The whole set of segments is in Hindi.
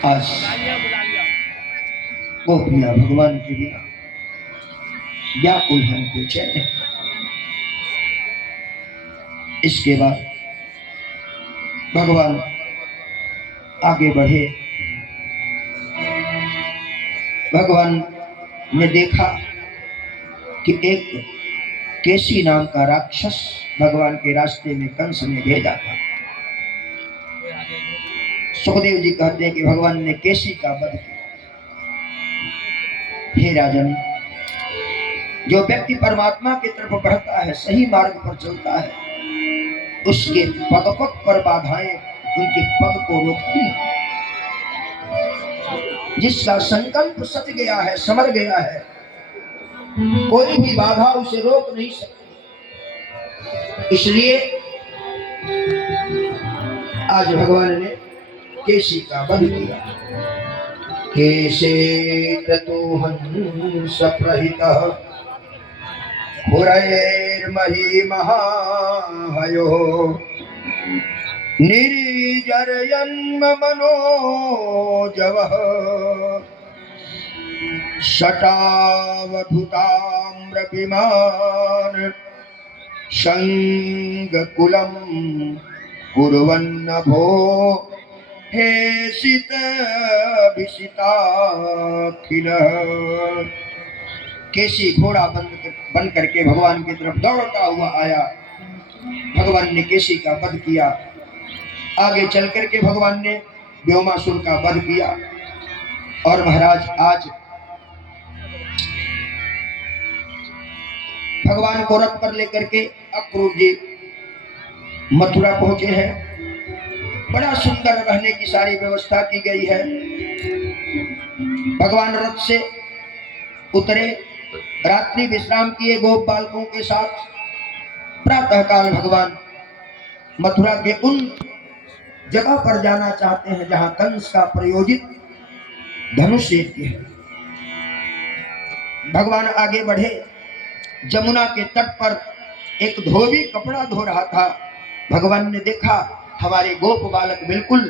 आज गोपियां भगवान के बिना व्याकुल हैं, बेचैन हैं। इसके बाद भगवान आगे बढ़े। भगवान ने देखा कि एक केसी नाम का राक्षस भगवान के रास्ते में कंस ने भेजा था। सुखदेव जी कहते हैं कि भगवान ने केसी का वध किया। हे राजन, जो व्यक्ति परमात्मा की तरफ बढ़ता है, सही मार्ग पर चलता है, उसके पग पग पर बाधाएं उनके पग को रोकती हैं। जिसका संकल्प सच गया है, समर गया है, कोई भी बाधा उसे रोक नहीं सकती। इसलिए आज भगवान ने केसी का वध किया। केसे ततो हंस प्रहितः पुरैर्मही महाहयो निर्जरयन् मनोजवः शटावधूताम्रविमान् शङ्कुलं कुर्वन्नभो हे सिताभिषिताखिल। केसी घोड़ा बन करके भगवान की तरफ दौड़ता हुआ आया। भगवान ने केसी का वध किया। आगे चल करके भगवान ने व्योमासुर का वध किया। और महाराज आज भगवान को रथ पर लेकर के अक्रूर जी मथुरा पहुंचे हैं। बड़ा सुंदर रहने की सारी व्यवस्था की गई है। भगवान रथ से उतरे, रात्रि विश्राम किए गोप बालकों के साथ। प्रातः काल भगवान मथुरा के उन जगह पर जाना चाहते हैं जहां कंस का प्रयोजित धनुष यज्ञ है। भगवान आगे बढ़े। जमुना के तट पर एक धोबी कपड़ा धो रहा था। भगवान ने देखा हमारे गोप बालक बिल्कुल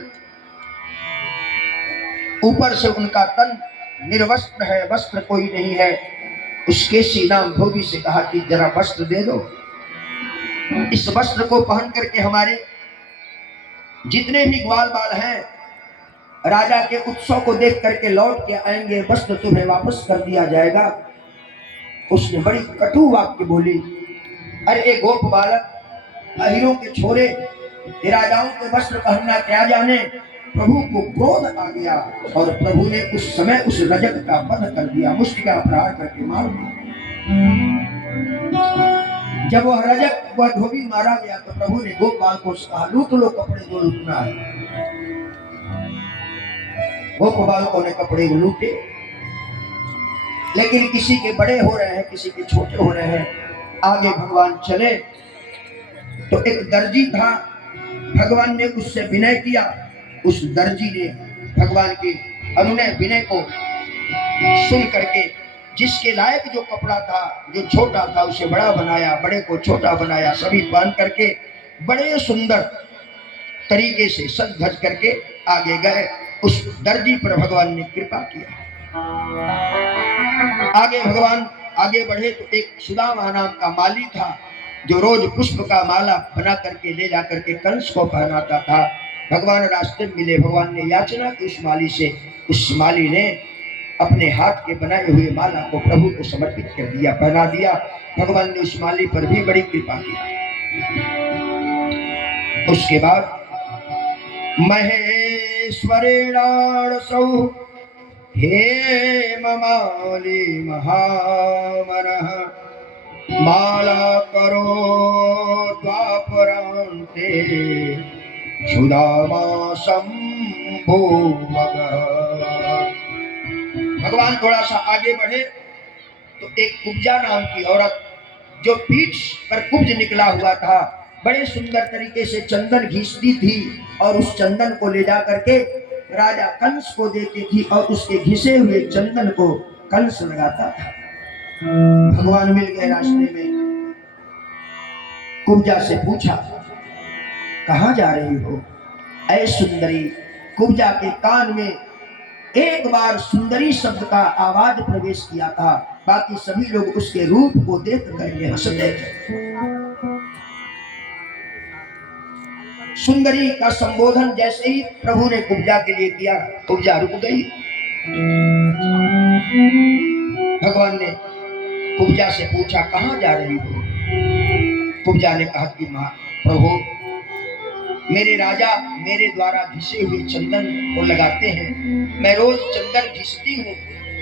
ऊपर से उनका तन निर्वस्त्र है, वस्त्र कोई नहीं है। उस केसी नाम धोबी से कहा कि जरा वस्त्र दे दो। इस वस्त्र को पहन करके हमारे जितने भी ग्वाल बाल हैं राजा के उत्सव को देख करके लौट के आएंगे, वस्त्र तुम्हें वापस कर दिया जाएगा। उसने बड़ी कटु वाक्य बोली। अरे ए गोप बालक, अहिरों के छोरे, राजाओं के वस्त्र पहनना क्या जाने। प्रभु को क्रोध आ गया और प्रभु ने उस समय उस रजक का वध कर दिया, मुष्टिका प्रहार करके मार दिया। जब वह रजक वह धोबी मारा गया तो प्रभु ने गोपाल को कहा लूट लो कपड़े जो लूटना है। गोप बालकों ने कपड़े लूटे, लेकिन किसी के बड़े हो रहे हैं, किसी के छोटे हो रहे हैं। आगे भगवान चले तो एक दर्जी था। भगवान ने उससे विनय किया। उस दर्जी ने भगवान के अनुनय विनय को सुन करके जिसके लायक जो कपड़ा था, जो छोटा था, उसे बड़ा बनाया, बड़े को छोटा बनाया। सभी पहन करके बड़े सुंदर तरीके से सज धज करके आगे गए। उस दर्जी पर भगवान ने कृपा किया। आगे भगवान आगे बढ़े तो एक सुदामा नाम का माली था जो रोज पुष्प का माला बना करके ले जा करके कंस को पहनाता था। भगवान रास्ते में मिले। भगवान ने याचना की उस माली से। उस माली ने अपने हाथ के बनाए हुए माला को प्रभु को समर्पित कर दिया, पहना दिया। भगवान ने उस माली पर भी बड़ी कृपा की। उसके बाद महेश्वरेणासौ हे ममाली महामनः माला करो द्वापरान्ते सुदामा शंभो मगः। भगवान थोड़ा सा आगे बढ़े तो एक कुब्जा नाम की औरत जो पीठ पर कुब्ज निकला हुआ था, बड़े सुंदर तरीके से चंदन घिसती थी और उस चंदन को ले जा करके राजा कंस को देती थी और उसके घिसे हुए चंदन को कंस लगाता था। भगवान मिल गए रास्ते में। कुब्जा से पूछा कहां जा रही हो? ऐ सुंदरी। कुब्जा के कान में एक बार सुंदरी शब्द का आवाज प्रवेश किया था, बाकी सभी लोग उसके रूप को देख करके हंसते थे। सुंदरी का संबोधन जैसे ही प्रभु ने कुब्जा के लिए किया, कुब्जा रुक गई। भगवान ने कुब्जा से पूछा, कहां जा रही हो? कुब्जा ने कहा कि मां प्रभु, मेरे राजा मेरे द्वारा घिसे हुए चंदन को लगाते हैं, मैं रोज चंदन घिसती हूँ,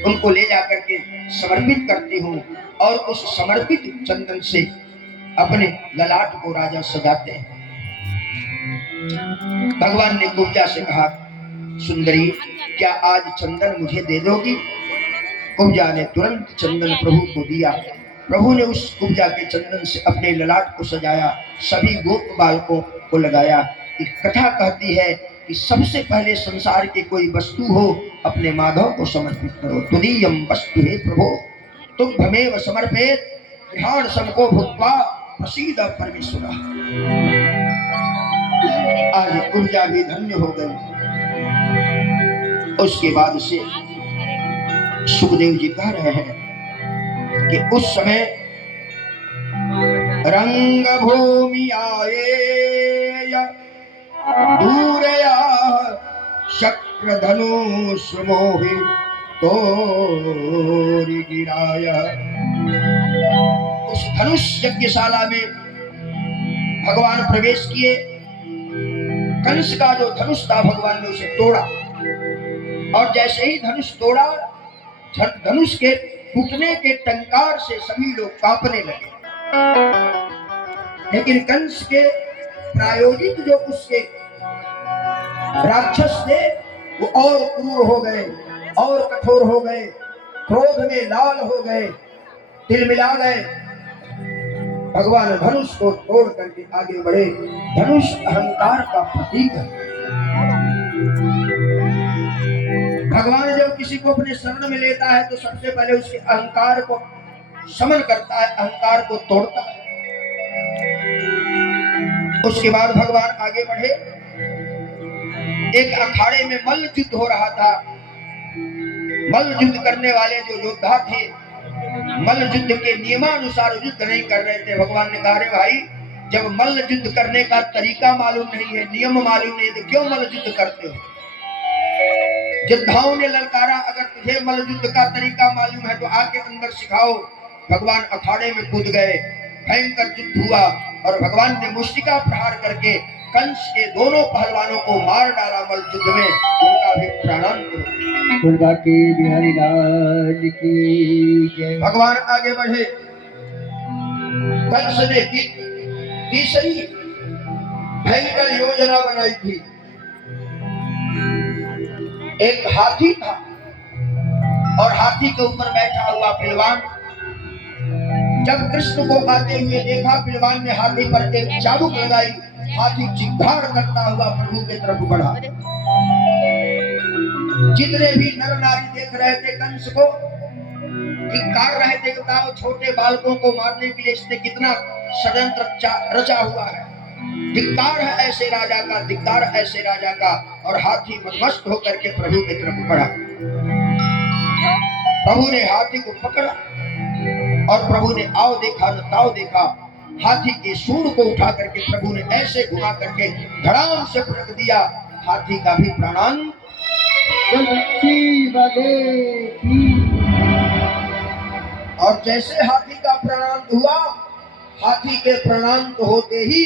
उनको ले जाकर के समर्पित करती हूँ और उस समर्पित चंदन से अपने ललाट को राजा सजाते हैं। भगवान ने कुब्जा से कहा, सुंदरी क्या आज चंदन मुझे दे दोगी? कुब्जा ने तुरंत चंदन प्रभु को दिया। प्रभु ने उस कुब्जा के चंदन से अपने ललाट को सजाया, सभी गोप बालकों को लगाया। एक कथा कहती है कि सबसे पहले संसार के कोई वस्तु हो, अपने माधव को समर्पित करो। तुदीयम वस्तु हे प्रभु तुभ्यमेव समर्पेत गृहाण समको भुक्त्वा प्रसीद परमेश्वर। आज कुब्जा भी धन्य हो गई। उसके बाद से सुखदेव जी कह रहे हैं कि उस समय रंग भूमि आए दूरया शक्र धनुष मोहि तोरि गिराया। उस धनुष यज्ञशाला में भगवान प्रवेश किए। कंस का जो धनुष था भगवान ने उसे तोड़ा, और जैसे ही धनुष तोड़ा, धनुष के टूटने के टंकार से सभी लोग कांपने लगे। लेकिन कंस के प्रायोजित जो उसके राक्षस थे वो और क्रूर हो गए और कठोर हो गए, क्रोध में लाल हो गए, तिलमिला गए। भगवान धनुष को तोड़ करके आगे बढ़े। धनुष अहंकार का प्रतीक है। भगवान जब किसी को अपने शरण में लेता है तो सबसे पहले उसके अहंकार को शमन करता है, अहंकार को तोड़ता है। उसके बाद भगवान आगे बढ़े। एक अखाड़े में मल्ल युद्ध हो रहा था। मल्ल युद्ध करने वाले जो योद्धा थे, मल्ल युद्ध के नियमानुसार युद्ध नहीं कर रहे थे। भगवान ने कहा, रे भाई, जब मल्ल युद्ध करने का तरीका मालूम नहीं है, नियम मालूम नहीं है, तो क्यों मल्ल युद्ध करते हो? योद्धाओं ने ललकारा, अगर तुझे मल्ल युद्ध का तरीका मालूम है तो आके अंदर सिखाओ। भगवान अखाड़े में कूद गए, भयंकर युद्ध हुआ और भगवान ने मुष्टिका प्रहार करके कंस के दोनों पहलवानों को मार डाला। मल्ल युद्ध में उनका भी प्राणांत दुर्गा की बिहारी लाल की जय। भगवान आगे बढ़े। कंस ने तीसरी भयंकर योजना बनाई थी। एक हाथी था और हाथी के ऊपर बैठा हुआ पहलवान। जब कृष्ण को आते हुए देखा, पहलवान ने हाथी पर एक चाबुक लगाई। हाथी चित्कार करता हुआ प्रभु की तरफ बढ़ा। जितने भी नर नारी देख रहे थे कंस को, धिक्कार रहे थे, बताओ छोटे बालकों को मारने के लिए इसने कितना षड्यंत्र रचा हुआ है। धिक्कार है ऐसे राजा का, धिक्कार ऐसे राजा का। और हाथी मदमस्त होकर के प्रभु की तरफ बढ़ा। प्रभु ने हाथी को पकड़ा और प्रभु ने आओ देखा न ताओ देखा। हाथी के सूंड को उठा करके प्रभु ने ऐसे घुमा करके धड़ाम से पटक दिया। हाथी का भी प्राणांत। और जैसे हाथी का प्राणांत हुआ, हाथी के प्राणांत होते ही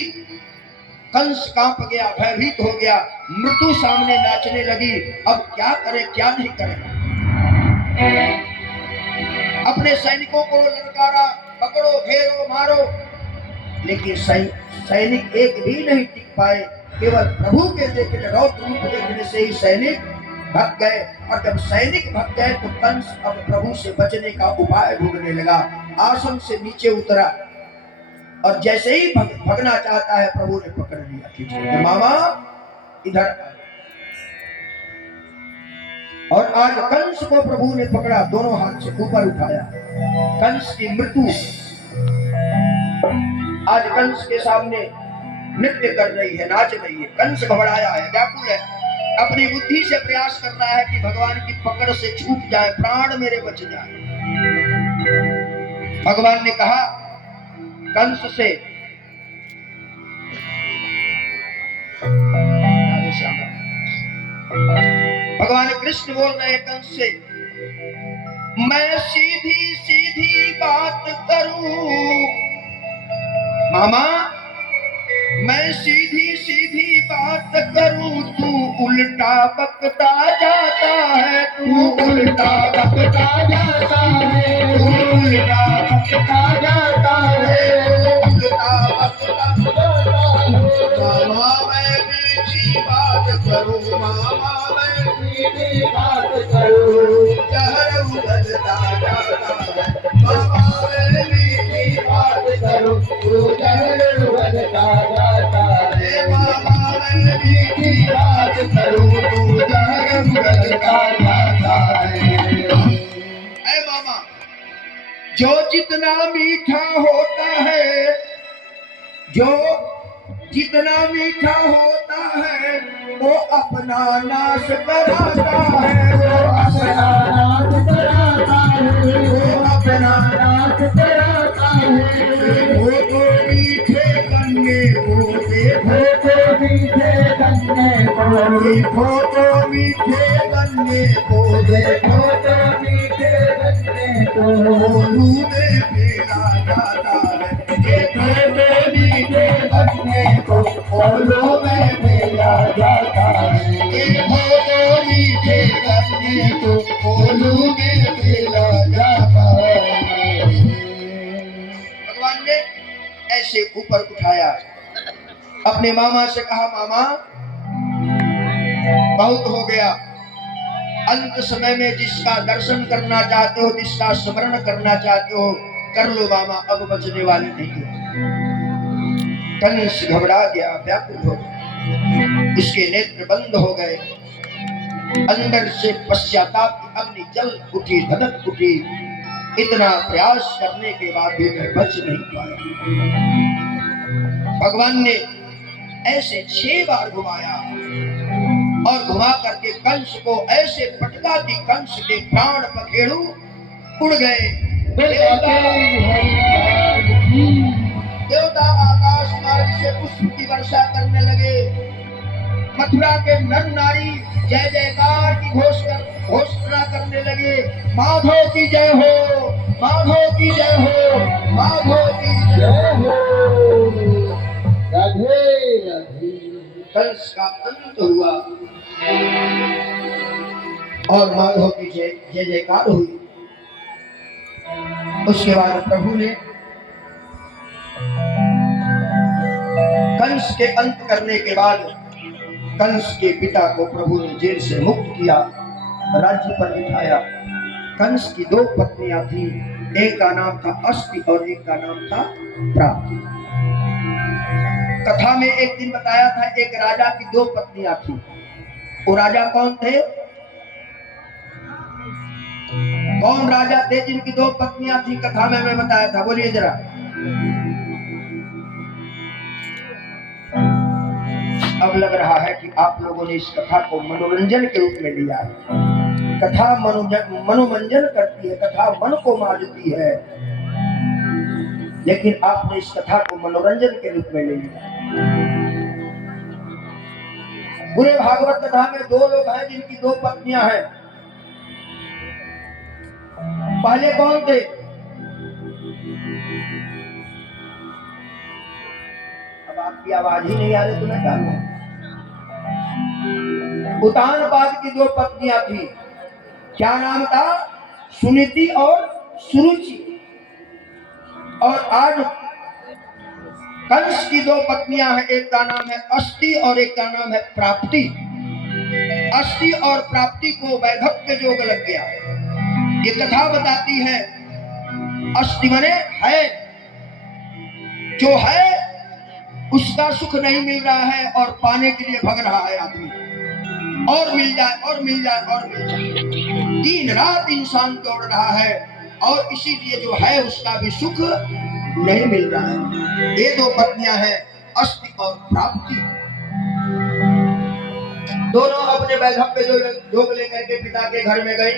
कंस कांप गया, भयभीत हो गया। मृत्यु सामने नाचने लगी। अब क्या करे, क्या नहीं करे। अपने सैनिकों को ललकारा, पकड़ो, घेरो, मारो। लेकिन सैनिक एक भी नहीं टिक पाए। केवल प्रभु के देखने, रौद्र रूप देखने से ही सैनिक भाग गए। और जब सैनिक भाग गए तो कंस अब प्रभु से बचने का उपाय ढूंढने लगा। आसन से नीचे उतरा और जैसे ही भगना चाहता है, प्रभु ने पकड़ लिया, खींच लिया। मामा इधर। और आज कंस को प्रभु ने पकड़ा, दोनों हाथ से ऊपर उठाया। कंस की मृत्यु आज कंस के सामने नृत्य कर रही है, नाच रही है। कंस घबराया है, व्याकुल है। अपनी बुद्धि से प्रयास कर रहा है कि भगवान की पकड़ से छूट जाए, प्राण मेरे बच जाए। भगवान ने कहा कंस से, भगवान कृष्ण बोल रहे कंस से, मैं सीधी सीधी बात करूं मामा, मैं सीधी सीधी बात करूं, तू उल्टा बकता जाता है, तू उल्टा बकता जाता है, तू उल्टा बकता जाता है, उल्टा बकता जाता है। मामा मैं मीठी बात करूं, मामा मैं मीठी बात करूं, जहर उगलता जाता है, मामा मैं मीठी बात करूं, तू जहर उगलता जाता है, मामा मैं मीठी बात करूं, तू जहर उगलता जाता है। ऐ मामा, जो जितना मीठा होता है, जो जितना मीठा होता है, वो अपना नाश कराता है, वो अपना नाश कराता है, वो अपना नाश कराता है। वो तो मीठे गन्ने को देखो, तो मीठे गन्ने को देखो, तो मीठे गन्ने को देखो, तो मीठे गन्ने को ओलू में फेरा जाता है, देखो तो मीठे गन्ने को ओलू में फेरा जाता है, देखो तो मीठे गन्ने को ओलू में फेरा जाता है। भगवान ने ऐसे ऊपर उठाया, अपने मामा से कहा मामा बहुत हो गया, अंत समय में जिसका दर्शन करना चाहते हो, जिसका स्मरण करना चाहते हो कर लो मामा, अब बचने वाली नहीं है। कंस घबरा गया, व्याकुल हो गया, इसके नेत्र बंद हो गए, अंदर से पश्चाताप की अग्नि जल उठी, धधक उठी, इतना प्रयास करने के बाद भी मैं बच नहीं पाया। भगवान ने ऐसे 6 बार घुमाया और घुमा करके कंस को ऐसे पटका कि कंस के प्राण पखेरु उड़ गए। देवता आकाश मार्ग से पुष्प की वर्षा करने लगे, मथुरा के नर नारी जय जयकार की घोषणा करने लगे, माधव की जय हो, माधव की जय हो, माधव की जय हो, राधे राधे। कंस का अंत हुआ और माधव की जय जयकार हुई। उसके बाद प्रभु ने कंस के अंत करने के बाद कंस के पिता को प्रभु ने जेल से मुक्त किया, राज्य पर बिठाया। कंस की 2 पत्नियां थी, एक का नाम था अस्थि और एक का नाम था प्राप्ति। कथा में एक दिन बताया था एक राजा की 2 पत्नियां थी। वो राजा कौन थे? कौन राजा थे जिनकी 2 पत्नियां थी? कथा में मैं बताया था, बोलिए जरा। अब लग रहा है कि आप लोगों ने इस कथा को मनोरंजन के रूप में लिया है। कथा मनोरंजन करती है, कथा मन को मारती है, लेकिन आपने इस कथा को मनोरंजन के रूप में ले लिया। पूरे भागवत कथा में 2 लोग हैं जिनकी 2 पत्नियां हैं। पहले कौन थे? अब आपकी आवाज ही नहीं आ रही तो मैं क्या कहूं? उतानपाद की 2 पत्नियां थी, क्या नाम था? सुनीति और सुरुचि। और आज कंस की 2 पत्नियां हैं, एक का नाम है अस्थि और एक का नाम है प्राप्ति। अस्थि और प्राप्ति को वैधव्य योग लग गया। ये कथा बताती है अस्थि माने है, जो है उसका सुख नहीं मिल रहा है और पाने के लिए भग रहा है आदमी, और मिल जाए और मिल जाए और मिल जाए। दिन रात इंसान दौड़ रहा है और इसीलिए जो है उसका भी सुख नहीं मिल रहा है। ये 2 पत्नियां हैं, अस्थि और प्राप्ति। दोनों अपने वैधव्य पे जोग लेकर के पिता के घर में गए।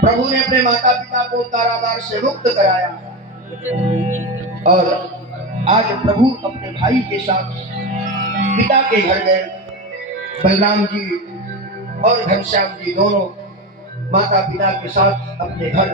प्रभु ने अपने माता पिता को कारागार से मुक्त कराया और आज प्रभु अपने भाई के साथ पिता के घर गए। बलराम जी और घनश्याम जी दोनों माता पिता के साथ अपने घर